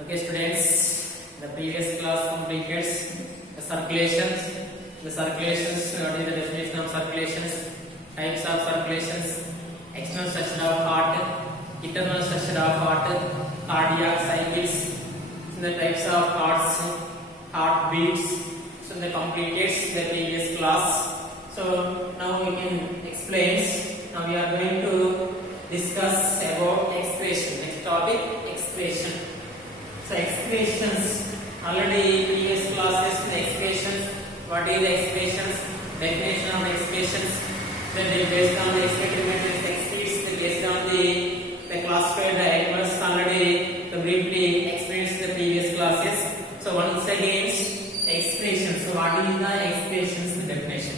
Okay, students, the previous class completed the circulations. The circulations, what is the definition of circulations? Types of circulations: external structure of heart, internal structure of heart, cardiac cycles, the types of hearts, heartbeats. So they completed the previous class. So now we can explain. Now we are going to discuss about expression. Next topic, expression. So expressions, already previous classes the expressions. What is the expressions? Definition of expressions. Then they based on the experiment experts, based on the classified animals already briefly experienced the previous classes. So once again, expressions. So what is the expressions definition?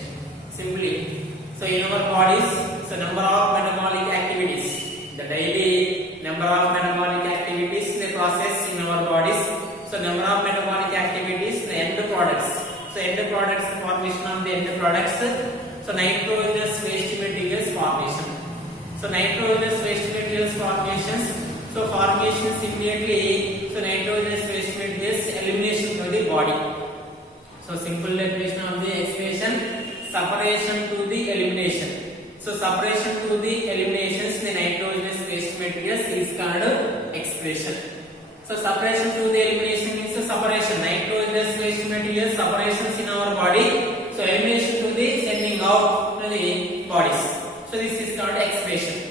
Simply, so in our bodies, so number of metabolic activities, the daily number of metabolic activities they process in our bodies. So number of metabolic activities, the end products. So end products, formation of the end products. So nitrogenous waste materials formation. So nitrogenous waste materials formations. So formations immediately. So nitrogenous waste materials elimination from the body. So simple definition of the expression: separation to the elimination. So separation to the eliminations the nitrogenous waste materials is called expression. So separation to the elimination means the separation nitrogenous waste materials separations in our body. So elimination to the sending out to the bodies. So this is called expression.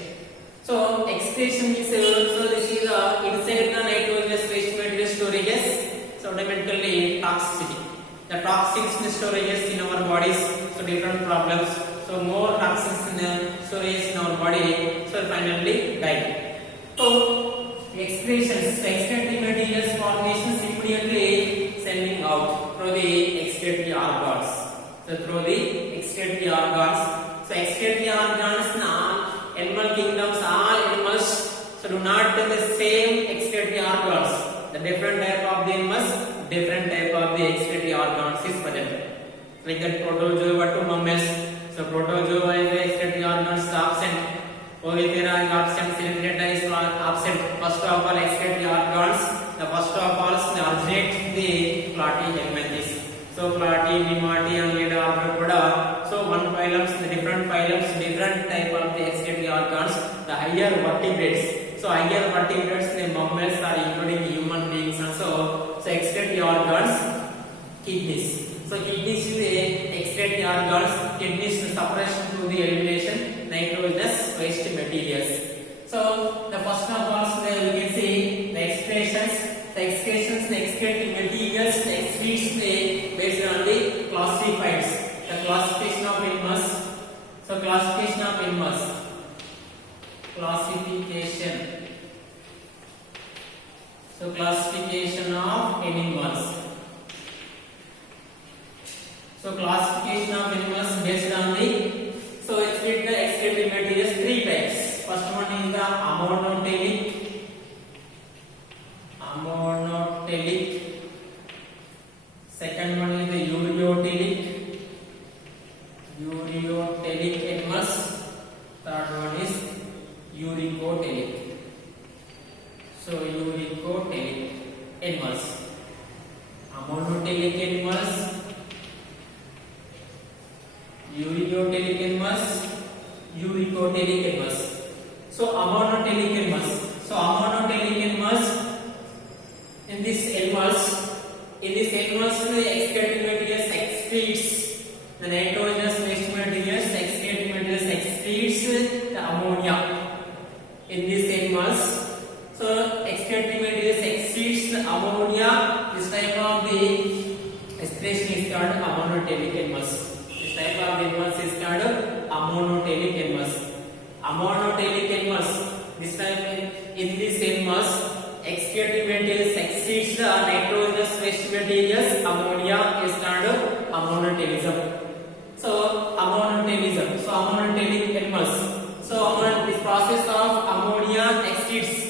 So expression is so this is inside the nitrogenous waste material storages. So automatically toxicity. The toxins in storages in our bodies. So different problems. So more toxins in the storage in our body. So finally die. So excretions, excretory materials formations immediately sending out through the excretory organs. So through the excretory organs. So excretory organs now animal kingdoms, all animals so do not have the same excretory organs. The different type of the animals, different type of the excretory organs is present. Like that protozoa to mammals. So protozoa is the excretory organs absent. Ovipara is absent. Ciliata is absent. First of all, excretory organs. The first of all, the originate the platyhelminthes. So platy, nemati, and later after Koda. So one phylums, the different phylums, different type of the excretory organs. The higher vertebrates. So higher vertebrates, the mammals are including human beings also. So excretory organs, kidneys. So kidneys is the excretory organs. Kidneys the separation to the elimination nitrogenous waste materials. So the first of all, so we can see the excretions. The excretions, the excretory materials, the excretes based on the classifieds. The classification of animals. So classification of animals. Classification. So classification of animals. So classification of animals based on the so split the excretory materials three types. First one is the ammonotelic. Ammonotelic. Second one is the ureotelic. Ureotelic animals. Third one is uricotelic. So uricotelic animals. Ammonotelic animals, ureotelic animals, uricotelic animals. So ammonotelic animals. So ammonotelic animals. In these animals, the excretory materials excretes the nitrogenous waste materials. Excretory materials excretes the ammonia. In these animals, so excretory materials excretes the ammonia. This type of the excretion is called ammonotelic animals. This type of animals is called ammonotelic animals. Ammonotelic animals. This type in these animals. Excretory materials exceeds the nitrogenous waste materials. Ammonia is called ammonotelism. So ammonotelism. So ammoniotelic animals. So this process of ammonia exceeds.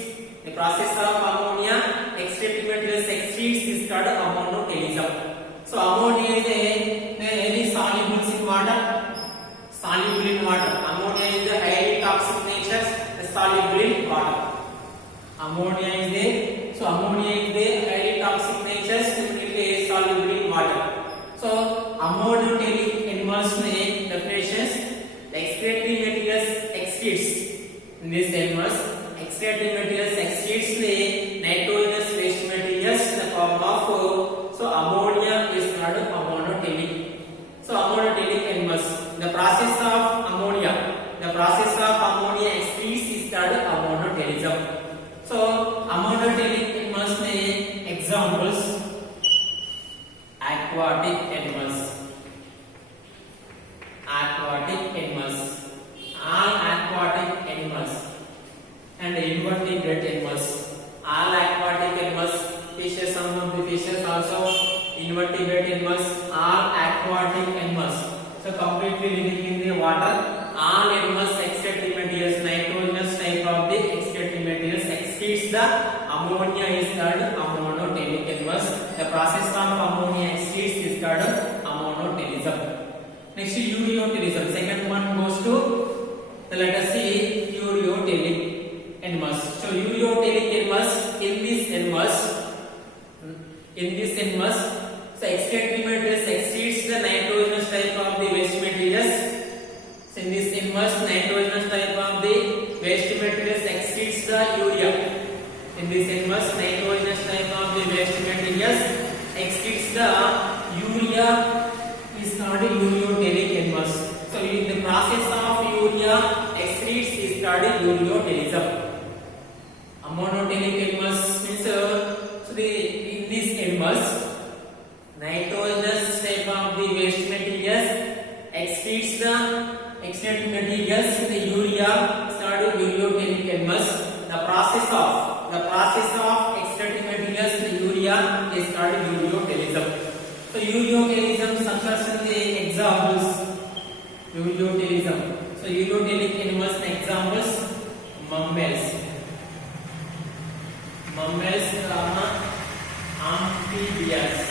The process of ammonia excretory materials exceeds is called ammonotelism. So ammonia is a very soluble in water. Soluble in water. Ammonia is a highly toxic nature. Soluble in water. Ammonia is there. So So ammonia is the highly toxic nature, it is soluble in water. So ammoniotelic animals में definitions, the excretory materials exceeds in these animals, excretory materials exceeds the nitrogenous waste materials in the form of so ammonia is called ammoniotelic. So ammoniotelic animals, the process of ammonia excretes is called ammoniotelism. So ammoniotelic animals में examples, aquatic animals, all aquatic animals and invertebrate animals, all aquatic animals, fishes, some of the fishes also, invertebrate animals, all aquatic animals, so completely living in the water, all animals excretory materials, nitrogenous type of the excretory materials exceeds the ammonia is called ammoniotelic animals. The process of ammonia exceeds is called ammoniotelism. Next ureotelism, second one goes to, let us see ureotelic animals. So ureotelic animals, in these animals, so excretory materials exceeds the nitrogenous type of the waste materials. So in these animals, nitrogenous type of the waste materials exceeds the urea. In these animals, nitrogenous type of the waste materials exceeds the urea is called ureotelic animals. So in the process of urea excretes is called ureotelism. Ammonotelic animals means in these animals, nitrogenous type of the waste materials exceeds the excretory materials in the urea is called ureotelic animals. The process of excretory materials in the urea is called ureotelism. So ureotelism occurs in the examples. Ureotelism. So ureotelic animals examples, mammals, amphibians,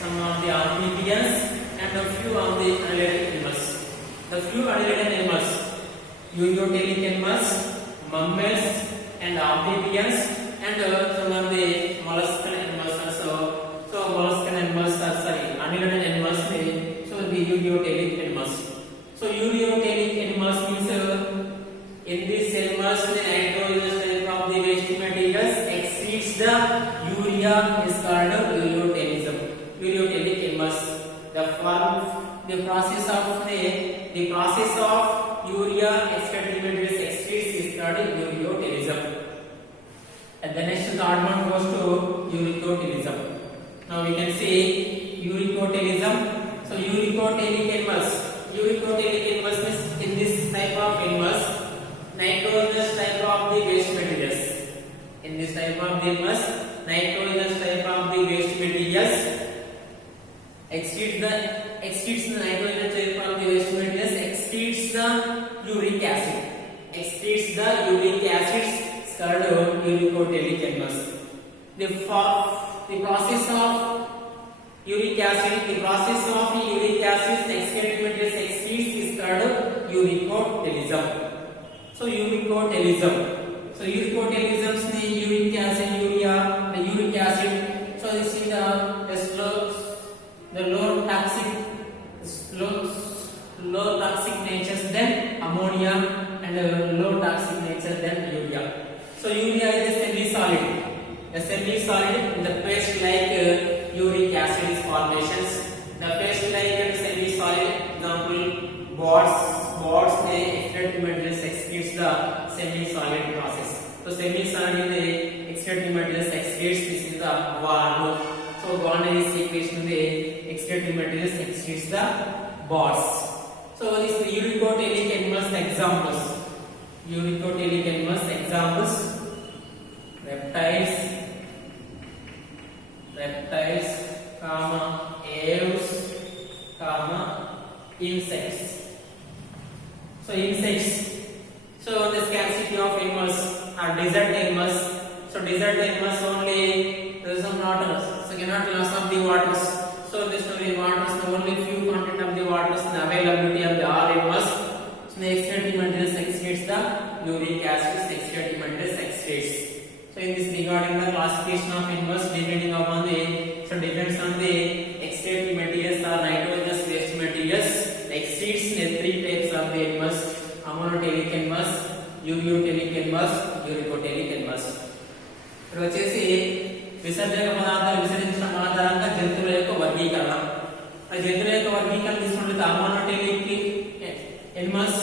some of the amphibians and a few of the unrelated animals. The few unrelated animals, ureotelic animals, mammals and amphibians and some of the molluscan animals also. So molluscan animals are unrelated animals. So the ureotelic animals. So ureotelic animals means in these animals the nitrogenous type of the waste materials exceeds the urea is called ureotelism. Ureotelic animals. The process of urea excretory materials exceeds is called ureotelism. And the next third one goes to uricotelism. Now we can see uricotelism. So uricoelic animals means in this type of animals, nitrogenous type of the waste materials. In this type of animals, nitrogenous type of the waste materials exceeds the nitrogen type of the waste materials exceeds the uric acid. Exceeds the uric acid is called uricoelic animals. The process of uric acid excretory materials exceeds is called uricotelism. So uricotelism. So uricotelism means uric acid, urea, the uric acid. So this is the low toxic natures than ammonia and low toxic nature than urea. So urea is a semi-solid. A semi-solid in the paste like uric acid formations. The paste like semi-solid, example boards excretory materials excretes the semi-solid process. So semi-solid in the excretory materials excretes, this is the guano. So guano is secretion in the excretory materials excretes the boards. So this is the uricoelic animals examples. Uricoelic animals examples: reptiles, aves, insects. So insects. So the scarcity of animals are desert animals. So desert animals only there is some water, so cannot loss of the waters. So this the waters, the only few content of the waters, the availability of the all animals. So the excretory materials excretes the uric acid, excretory materials excretes. So in this regarding the classification of animals depending upon the depends on the excretory materials or nitrogenous waste materials exceeds the three types of the animals: ammonotelic animals, ureotelic animals, uricotelic animals. ఇక్కడ వచ్చేసి విసర్జక పదార్థాలు విసర్జించడం ఆధారంగా జంతువుల యొక్క వర్గీకరణ. ఆ జంతువుల యొక్క వర్గీకరణ తీసుకున్నట్లయితే అమోనోటెలిక్ ఎనిమల్స్,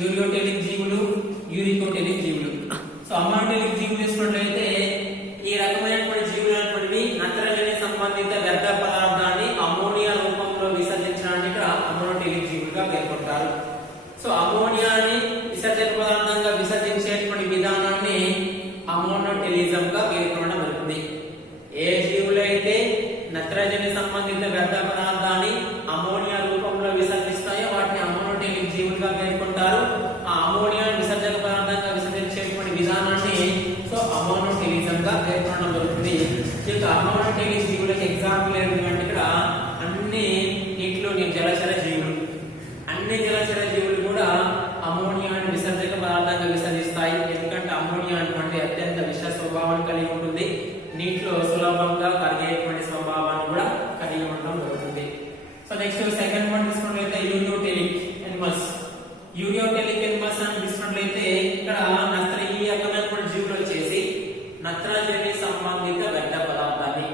యూరియోటెలిక్ జీవులు, యూరికోటెలిక్ జీవులు. సో అమోనోటెలిక్ జీవులు తీసుకున్నట్లయితే ఈ రకమైనటువంటి జీవులు అనేటువంటివి నత్రజని సంబంధిత వ్యర్థ పదార్థాన్ని అమోనియా రూపంలో విసర్జించడానికి ఇక్కడ అమోనోటెలిక్ జీవులుగా పేర్కొంటారు. సో అమోనియాని విసర్జక పదార్థంగా విసర్జించేటువంటి విధానాన్ని అమోనోటెలిజం గా పేర్కొనడం జరుగుతుంది. ఏ జీవులైతే నత్రజని సంబంధిత వ్యర్థ పదార్థాన్ని అమోనియా రూపంలో విసర్జిస్తాయో వాటిని అమోనోటెలిక్ జీవులుగా పేర్కొంటారు. ఆ అమోనియా విసర్జక పదార్థంగా విసర్జించేటువంటి విధానాన్ని సో అమోనోటెలిజం గా పేర్కొనడం జరుగుతుంది. ఈ యొక్క అమోనోటెలిక్ జీవులకు ఎగ్జాంపుల్ ఏంటంటే ఇక్కడ అన్ని నీటిలోని జలచర జీవులు, అన్ని జలచర జీవులు కూడా అమోనియాని విసర్జక పదార్థంగా విసర్జిస్తాయి. ఎందుకంటే అమోనియా అనేటువంటి అత్యంత విష స్వభావాన్ని కలిగి ఉంటుంది. నీటిలో సులభంగా కరిగేటువంటి స్వభావాన్ని కూడా కలిగి ఉండడం జరుగుతుంది. సో నెక్స్ట్ సెకండ్ వన్ తీసుకున్నట్లయితే యూరియోటెలిక్ ఎనిమల్స్. యూరియోటెలిక్ ఎనిమల్స్ అని తీసుకున్నట్లయితే ఇక్కడ ఈ రకమైనటువంటి జీవులు వచ్చేసి నత్రజని సంబంధిత వ్యర్థ పదార్థాన్ని,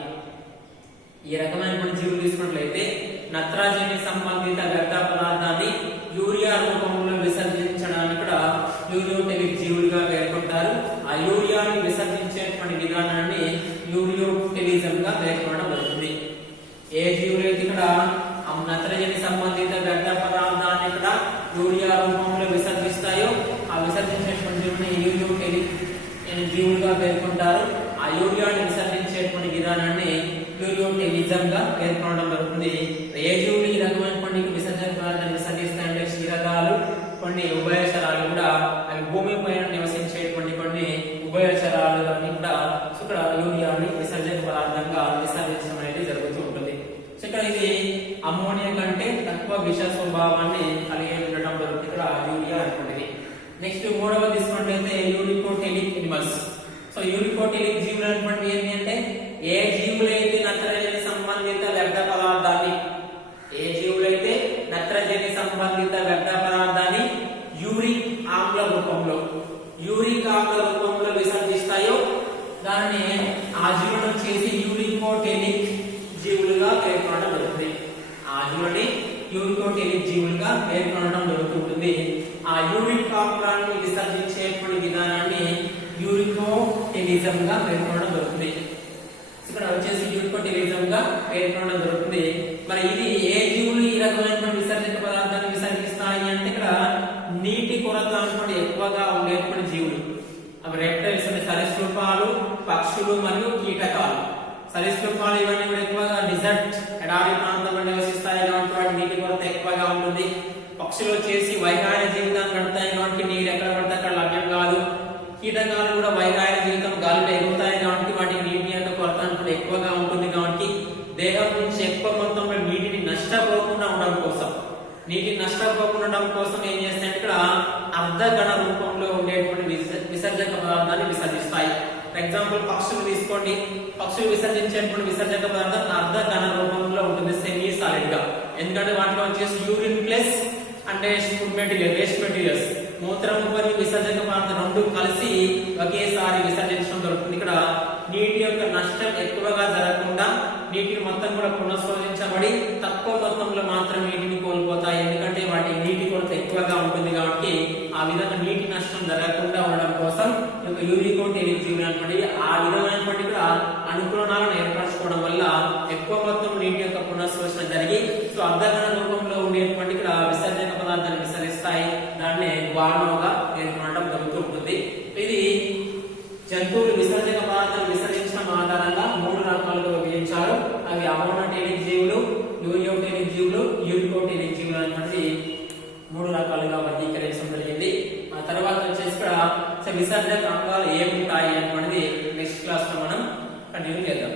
ఈ రకమైనటువంటి జీవులు తీసుకున్నట్లయితే నత్రజని సంబంధిత వ్యర్థ పదార్థాన్ని యూరియా రూపంలో విసర్జించడానికి కూడా యూరియోటెలిక్ జీవులుగా పేర్కొంటారు. ఆ యూరియాని విసర్జించేటువంటి విధానాన్ని యూరియోటెలిజం గా పేర్కొనడం జరుగుతుంది. ఏ జీవులైతే ఇక్కడ నత్రజని సంబంధిత వ్యర్థ పదార్థాన్ని ఇక్కడ యూరియా రూపంలో విసర్జిస్తాయో ఆ విసర్జించేటువంటి జీవుని యూరియోటెలిక్ జీవులుగా పేర్కొంటారు. ఆ యూరియాని విసర్జించేటువంటి విధానాన్ని యూరియోటెలిజం గా పేర్కొనడం జరుగుతుంది. ఏ జీవులు ఈ రకమైనటువంటి విసర్జన పదార్థాన్ని విసర్జిస్తాయంటే క్షీరదాలు, కొన్ని ఉభయచరాలు కూడా అవి భూమి పైన నివసించేటువంటి కొన్ని ఉభయచరాలు కూడా ఇక్కడ యూరియాని విసర్జన పదార్థంగా విసర్జించడం అనేది జరుగుతూ ఉంటుంది. సో ఇక్కడ ఇది అమోనియా కంటే తక్కువ విష స్వభావాన్ని కలిగి ఉండటం జరుగుతుంది ఇక్కడ యూరియా అనుకుంటుంది. నెక్స్ట్ మూడవది తీసుకున్నట్లయితే యూరికోటెలిక్ ఎనిమల్స్. సో యూరికోటెలిక్ జీవులు అనేటువంటి ఏంటి అంటే ఏ జీవులైతే నత్రజని సంబంధిత వ్యర్థ పదార్థాన్ని, ఏ జీవులైతే నత్రజని సంబంధిత వ్యర్థ పదార్థాన్ని యూరిక్ ఆమ్ల రూపంలో, యూరిక్ ఆమ్ల రూపంలో విసర్జిస్తాయో దానిని ఆ జీవులను వచ్చేసి యూరికోటెలిక్ జీవులుగా పేర్కొనడం జరుగుతుంది. ఆ జీవులని యూరికోటెలిక్ జీవులుగా పేర్కొనడం జరుగుతుంటుంది. ఆ యూరిక్ ఆమ్లాన్ని విసర్జించేటువంటి విధానాన్ని యూరికోటెలిజం గా పేర్కొనడం జరుగుతుంది. ఇక్కడ వచ్చేసి యూరికోటెలిజం గా పేర్కొనడం జరుగుతుంది. మరి ఇది ఏ జీవులు ఈ రకమైనటువంటి విసర్జక పదార్థాన్ని విసర్జిస్తాయి అంటే ఇక్కడ నీటి కొరత అనుకోండి ఎక్కువగా ఉండేటువంటి జీవులు. అవి రెప్టైల్స్ అంటే సరీసృపాలు, పక్షులు మరియు కీటకాలు. సరీసృపాలు ఇవన్నీ కూడా ఎక్కువగా డిజర్ట్ ఎడారి ప్రాంతంలో నివసిస్తాయి కాబట్టి వాటి నీటి కొరత ఎక్కువగా ఉంటుంది. పక్షులు వచ్చేసి వైగాయ జీవితం గడుపుతాయి కాబట్టి నీరు ఎక్కడ పడితే అక్కడ లభ్యం కాదు. కీటకాలు కూడా వైగాయ జీవితం గాలిలో ఎగురుతాయి కాబట్టి వాటికి నీటి యొక్క కొరత అనుకుంటే ఎక్కువగా ఉంటుంది. కాబట్టి దేహం నుంచి ఎక్కువ మొత్తంలో నీటిని నష్టపోకుండా ఉండడం కోసం, నీటిని నష్టపోకుండా ఉండడం కోసం ఏం చేస్తాయి ఇక్కడ అర్ధగణ రూపంలో ఉండేటువంటి విసర్జక పదార్థాన్ని విసర్జిస్తాయి. ఫర్ ఎగ్జాంపుల్ పక్షులు తీసుకోండి, పక్షులు విసర్జించేటువంటి విసర్జక పదార్థం అర్ధగణ రూపంలో ఉంటుంది, సెమీ సాలిడ్ గా. ఎందుకంటే వాటిలో వచ్చేసి యూరిన్ ప్లస్ అంటే ఫుడ్ మెటీరియల్, వేస్ట్ మెటీరియల్స్, మూత్రము మరియు విసర్జక పదార్థం రెండు కలిసి ఒకేసారి విసర్జించడం జరుగుతుంది. ఇక్కడ నీటి యొక్క నష్టం ఎక్కువగా జరగకుండా నీటిని మొత్తం కూడా పునఃసంయోజించబడి తక్కువ మొత్తంలో మాత్రం నీటిని కోల్పోతాయి. ఎందుకంటే వాటి నీటి కొరత ఎక్కువగా ఉంటుంది కాబట్టి ఆ విధంగా నీటి నష్టం జరగకుండా ఉండడం కోసం యూరికోటెలిక్ జీవులు అనేటువంటి ఆ విధమైనటువంటి కూడా అనుకూలనాలను ఏర్పరచుకోవడం వల్ల ఎక్కువ మొత్తం నీటి యొక్క పునఃశోషణ జరిగి సో అర్ధగణ రూపంలో ఉండేటువంటి ఇక్కడ విసర్జక పదార్థాన్ని విసర్జిస్తాయి. దాన్ని గ్వానోగా పేర్కొనడం జరుగుతూ ఉంటుంది. ఇది జంతువులు విసర్జక పదార్థాన్ని విసర్జించడం ఆధారంగా మూడు రకాలుగా విభజించారు. అవి అమోనోటెలిక్ జీవులు, యూరియోటెలిక్ జీవులు, యూరికోటెలిక్ జీవులు అనేటువంటి మూడు రకాలుగా వర్గీకరించడం జరిగింది. ఆ తర్వాత వచ్చేసి ఇక్కడ విసర్జక అంగాలు ఏముంటాయి అనేటువంటిది నెక్స్ట్ క్లాస్ లో మనం కంటిన్యూ చేద్దాం.